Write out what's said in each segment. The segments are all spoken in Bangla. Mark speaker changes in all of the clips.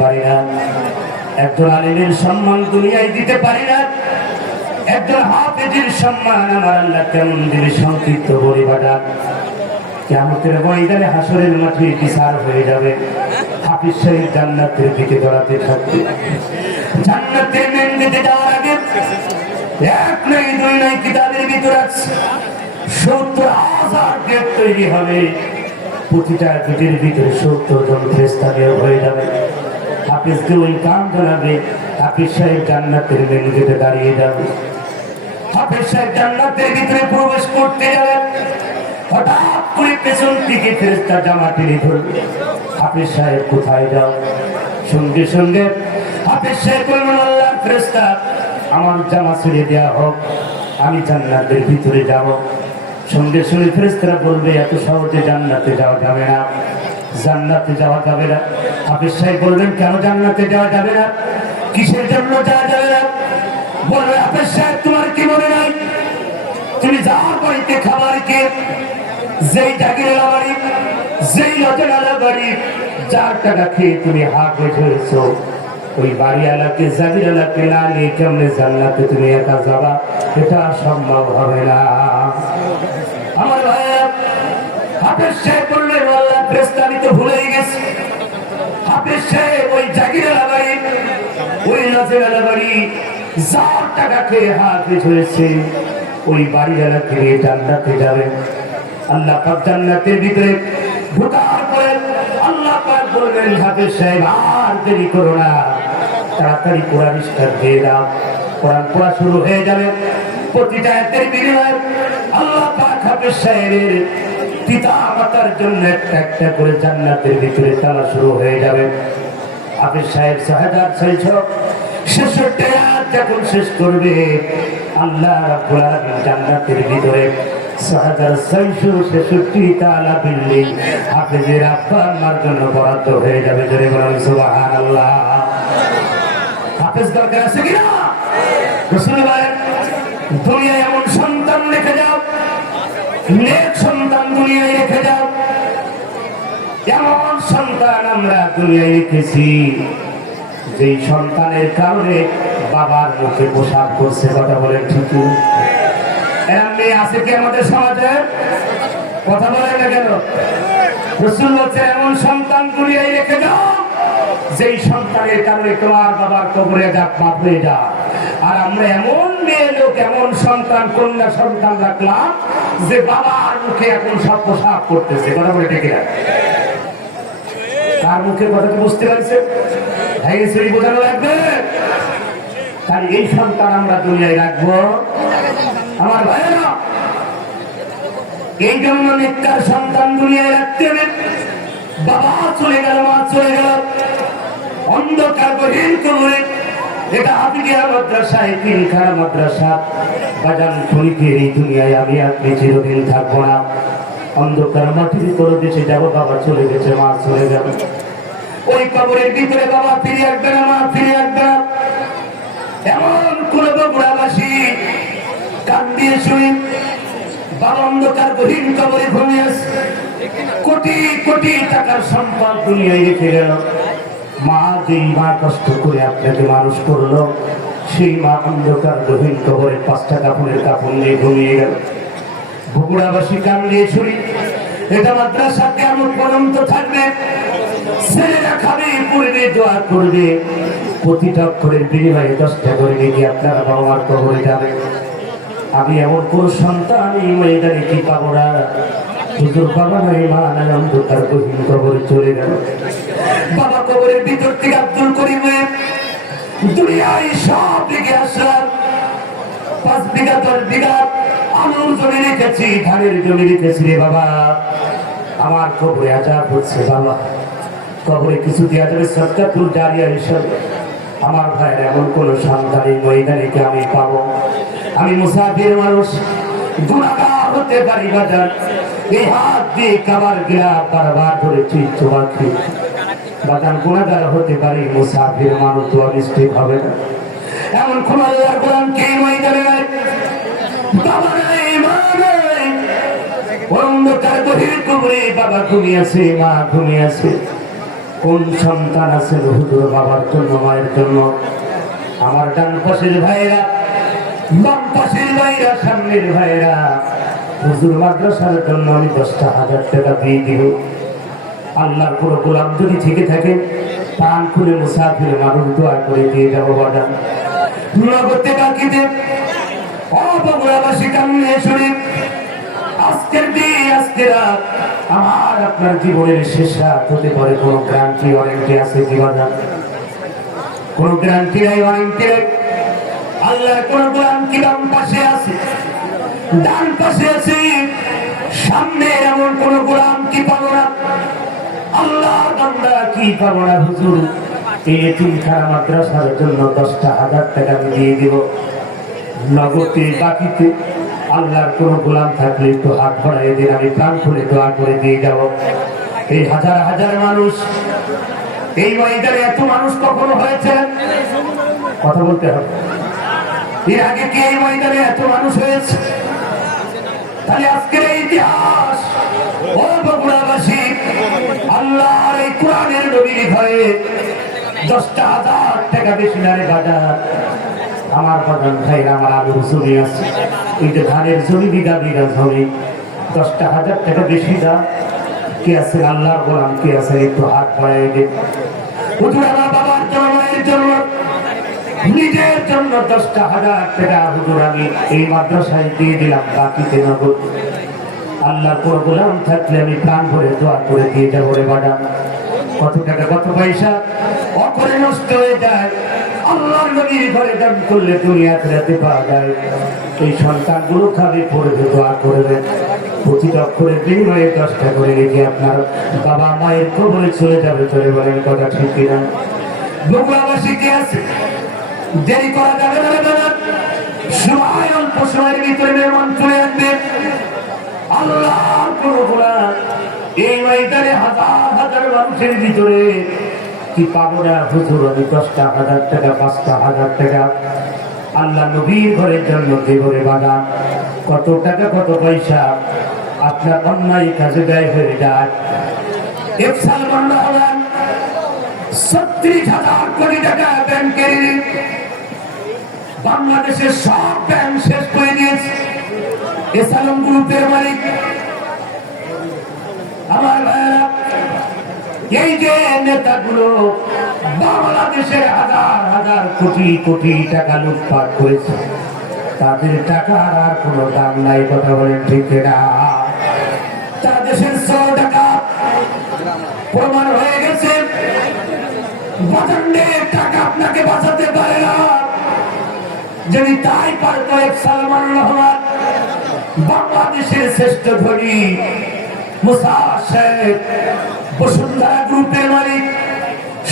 Speaker 1: পারি না একজন আলিমের সম্মান দুনিয়ায় দিতে পারি না। একজন হাফেজের সম্মান আমার আল্লাহ কেমন দিলে সংক্ষিপ্ত বাজার কেমতের ময়দানে হাসরের মাঠে বিচার হয়ে যাবে। হাফিজ শরীফ জান্নাতের দিকে দৌড়াতে থাকবে। জান্নাতের মেন দিতে যাওয়ার আগে এক নয় দুই নয় কিতাবের ভিতর আছে। সত্তর হাজার গেট তৈরি হবে। প্রতিটা গেটের ভিতরে সত্তর জন ফেরেস্তা হয়ে যাবে। হাফিজকে ওই কাম জানাবে হাফিজ সাহেব জান্নাতের মেন গেটে দাঁড়িয়ে যাবে হাফিজ সাহেব জান্নাতের ভিতরে প্রবেশ করতে যাবে হঠাৎ করে পেছন থেকে ফেরেস্তা জামা টেনে ধরবে হাফিজ সাহেব কোথায় যাও? সঙ্গে সঙ্গে হাফিজ সাহেব বলবেন আল্লাহ ফেরেস্তা আমার জামা ছেড়ে দেওয়া হোক, আমি জান্নাতের ভিতরে যাব। সঙ্গে সঙ্গে ফেরেস্তারা বলবে, এত সহজে জান্নাতে যাওয়া যাবে না, জান্নাতে যাওয়া যাবে না। হাফিজ সাহেব বলবেন কেন জান্নাতে যাওয়া যাবে না? কিসের জন্য যাওয়া যাবে না? বলবে হাফিজ সাহেব, তোমার কি মনে নাই? তুমি যার বাড়িতে খাবার কে? যেই জাগির বাড়ি যেই লজনালা বাড়ি যার টাকা খেয়ে তুমি হাত বেঁধেছ ওই বাড়িওয়ালাকে, জাগিরালাকে না নিয়ে কেমনে জান্নাতে তুমি একা যাবা? এটা সম্ভব হবে না। আমার ভাইয়া, হাফেজ সাহেব বললেন, আল্লাহ ফেরেশতা ভুলেই গেছি। ওই জাগিরালা বাড়ি ওই ওই জান্নাতে যাবেন আল্লাহ পাক জান্নাতের ভিতরে আল্লাহ পাক বলবেন, হাফেজ সাহেব দেরি করো তাড়াতাড়ি কোরআন স্টার দিয়ে দাও। কোরআন পড়া শুরু হয়ে যাবে প্রতিটা এতের বিনিময়ে আল্লাহ পাক হাফেজ সাহেবের পিতা মাতার জন্য একটা একটা করে জান্নাতের ভিতরে তালা শুরু হয়ে যাবে। হাফেজ সাহেব সাহেদার ছয়শো যখন শেষ করবে, আল্লাহ জান্নাতের ভিতরে তালা জন্য হয়ে যাবে। দুনিয়ায় এমন সন্তান রেখে যাও নেক সন্তান দুনিয়ায় রেখে যাও এমন সন্তান আমরা দুনিয়ায় রেখেছি, যেই সন্তানের কারণে বাবার মুখে পোশাক করছে কথা বলেন ঠিকই এরম মেয়ে আছে কি আমাদের সমাজে? কথা বলেন না কেন? রসুল বলছে এমন সন্তান দুনিয়ায় রেখে যাও যেই সন্তানের কারণে তোমার বাবার কবরে যাক বাপ হয়ে যা আর আমরা এমন মেয়ে লোক, এমন সন্তান, কন্যা সন্তান রাখলাম যে বাবার মুখে এখন সব পোশাক করতেছে কথা বলে ডেকে রাখ কার মুখে কথা কি বুঝতে পারছে? ভাই সেই বোঝানো লাগবে? তার এই সন্তান আমরা দুনিয়ায় রাখব। আমার ভাইয়েরা, এই জন্য নিত্যার সন্তান দুনিয়ায় রাখতে হবে। বাবা চলে গেল, মা চলে গেল। অন্ধকার গহীন কবরে এটা হাফিজিয়া মাদ্রাসা তিনখানা মাদ্রাসা। বাজান শরীফের এই দুনিয়ায় আমি আপনি চিরদিন থাকব না। অন্ধকার মাটির করে দেশে যাব, বাবা চলে গেছে, মা চলে যাবে ওই কবরের ভিতরে বাবা ফিরে আসবে না, মা ফিরে আসবে না। এমন কোন বগুড়াবাসী কান দিয়ে শুনি, বাবা অন্ধকার গহীন কবরে ঘুমিয়ে আছে। কোটি কোটি টাকার সম্পদ দুনিয়ায় রেখে গেল। মা যেই মা কষ্ট করে আপনাকে মানুষ করল, সেই মা অন্ধকার গহীন কবরে পাঁচটা কাপড়ের কাপড় নিয়ে ঘুমিয়ে গেল। বগুড়াবাসী কান দিয়ে ছুরি। এটা মাদ্রাসা কেমন পর্যন্ত থাকবে? ছেলেরা খাবে, পড়বে দোয়া করবে। প্রতিটা অক্ষরের বিনিময়ে দশটা করে নাকি আপনারা বাবা মার কবরে যাবে। আমি এমন কোন সন্তান এই ময়দানে কি পাবো না? হুজুর বাবা নাই, মা নাই, অন্ধকার গহীন কবরে চলে গেল। বাবা কবরের ভিতর থেকে আব্দুল করিম দুনিয়ায় সব দিকে আসলাম। পাঁচ বিঘা, দশ বিঘা আলুর জমি রেখেছি ধানের জমি রেখেছি রে বাবা। আমার কবরে আজাব হচ্ছে বাবা। কবরে কিছু দেওয়া যাবে সৎকাতুল জারিয়া হিসাবে। আমার ভাইয়ের এমন কোন সন্তান ময়দানিকে আমি পাবো? আমি মুসাফির মানুষ গুণাগার হতে পারি বাজার। হাত দিয়ে কাবার গিরা বারবার ধরে চিত্ত রাখি বাজান গুণাগার হতে পারি, মুসাফির মানুষ তো অনিষ্ঠিক হবে না। এমন কোন মা কোন সন্তান আছে হুজুর বাবার জন্য, মায়ের জন্য? আমার ডান পাশের ভাইরা বাম পাশের ভাইরা সামনের ভাইরা হুজুর মাদ্রাসার জন্য আমি দশটা হাজার টাকা দিয়ে দিব। আল্লাহর পুরো গোলাম যদি থেকে থাকে, প্রাণ খুলে মুসাফির মানুষ দোয়া করে দিয়ে যাব বাকিতে অবগুড়াবাসী কামনে শরীফ আজকের আজকে রাত, আমার আপনার জীবনের শেষ রাত হতে পারে। কোনো গ্রান্টি ওয়ারেন্টি আছে জীবনা কোনো গ্রান্টি নাই, ওয়ারেন্টি আল্লাহর কোন কি বাম পাশে আছে? ডান পাশে আছে। সামনে এমন কোন গোলাম কি পাবো না? আল্লাহ বান্দা কি পাবো না, হুজুর? এই এতিমখানা মাদ্রাসার জন্য দশটা হাজার টাকা আমি দিয়ে দিব। নগদে বাকিতে আল্লাহর কোন গোলাম থাকলে একটু হাত বাড়াই দিন, আমি প্রাণ খুলে দোয়া করে দিয়ে যাব। এই হাজার হাজার মানুষ, এই ময়দানে এত মানুষ কখনো হয়েছে? কথা বলতে হবে। এর আগে কি এই ময়দানে এত মানুষ হয়েছে? তাহলে আজকের ইতিহাস, ও বগুড়াবাসী, আল্লাহর এই কোরআনের নবীর দশটা হাজার টাকা বেশি নারে বাজার। আমার বাগান ভাইরা, আমার আলু জমি আছে যে ধানের জমি বিঘা বিঘা জমি, দশটা হাজার টাকা বেশি দাম কে আছেন আল্লাহর গোলাম কে আছেন একটু হাত বাড়াই দিন বাবার জন্য। নিজের জন্য দশটা হাজার টাকা হুজুর আমি এই মাদ্রাসায় দিয়ে দিলাম, বাকিতে নগদ। আল্লাহর কোন গোলাম থাকলে আমি প্রাণ ভরে দোয়া করে দিয়ে যাব রে বাডাম কত টাকা, কত পয়সা? অকরে নষ্ট হয়ে যায়। আল্লাহর নবীর ঘরে দান করলে দুনিয়া ফেরাতে পাওয়া যায়। এই সন্তানগুলো খাবে, পড়বে, দোয়া করবে। প্রতিটা অক্ষরের বিনিময়ে দশটা করে রেখে আপনার বাবা মায়ের কবরে চলে যাবে চলে বলেন কথা ঠিক কিনা? বগুড়াবাসী কি আছে? দেরি করা যাবে না দাদা সময় অল্প সময়ের ভিতরে মেহমান চলে আসবে। আল্লাহ গোলাম এই ময়দানে হাজার হাজার মানুষের ভিতরে কি পাবো না? হুজুর, আমি দশটা হাজার টাকা, পাঁচটা হাজার টাকা। আল্লাহ নবীর ঘরের জন্য দেবরে কত টাকা, কত পয়সা? আপনার অন্যায় কাজে ব্যয় হয়ে যায়। এক সাল বন্ধ ছত্রিশ হাজার কোটি টাকা ব্যাংকের। বাংলাদেশের সব ব্যাংক শেষ করে দিয়েছে এসালম গ্রুপের মালিক। আমার এই যে নেতাগুলো বাংলাদেশের হাজার হাজার কোটি কোটি টাকা লুটপাট করেছে, তাদের টাকার আর কোনো দাম নাই, কথা বলেন ঠিক না তারা দেশের সব টাকা প্রমাণ হয়ে গেছে। বাজান্ডের টাকা আপনাকে বাঁচাতে পারে না। যদি তাই পারতো সালমান রহমান বাংলাদেশের শ্রেষ্ঠ ধনী মুসা শেখ বসুন্ধরা গ্রুপের মালিক,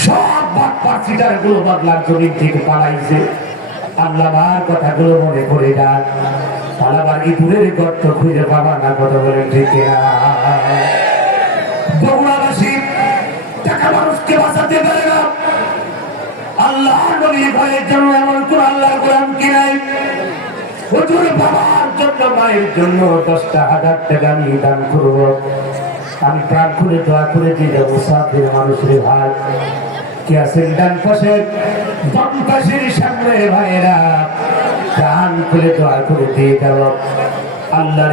Speaker 1: সব বাদ পার্সিটারগুলো বাদলার জমিন থেকে পালাইছে। আল্লাহর কথাগুলো মনে করে যান পালাবার ইঁদুরের গর্ত খুঁজে পাবা না, কথা বলে ঠিক বগুড়াবাসী, টাকা মানুষকে বাঁচাতে পারে না আল্লাহ নবীর ভয়ের জন্য এমন কোন আল্লাহ কোরআন কি নাই? হুজুর বাবার জন্য, মায়ের জন্য দশটা হাজার টাকা আমি দান করব। আমি প্রাণ করে দিয়ে যাব সাথের মানুষের ভাই। কে আছেন ডান পাশের বাম পাশের সামনে ভাইয়েরা, প্রাণ খুলে দোয়া করে দিয়ে যাব। আল্লাহর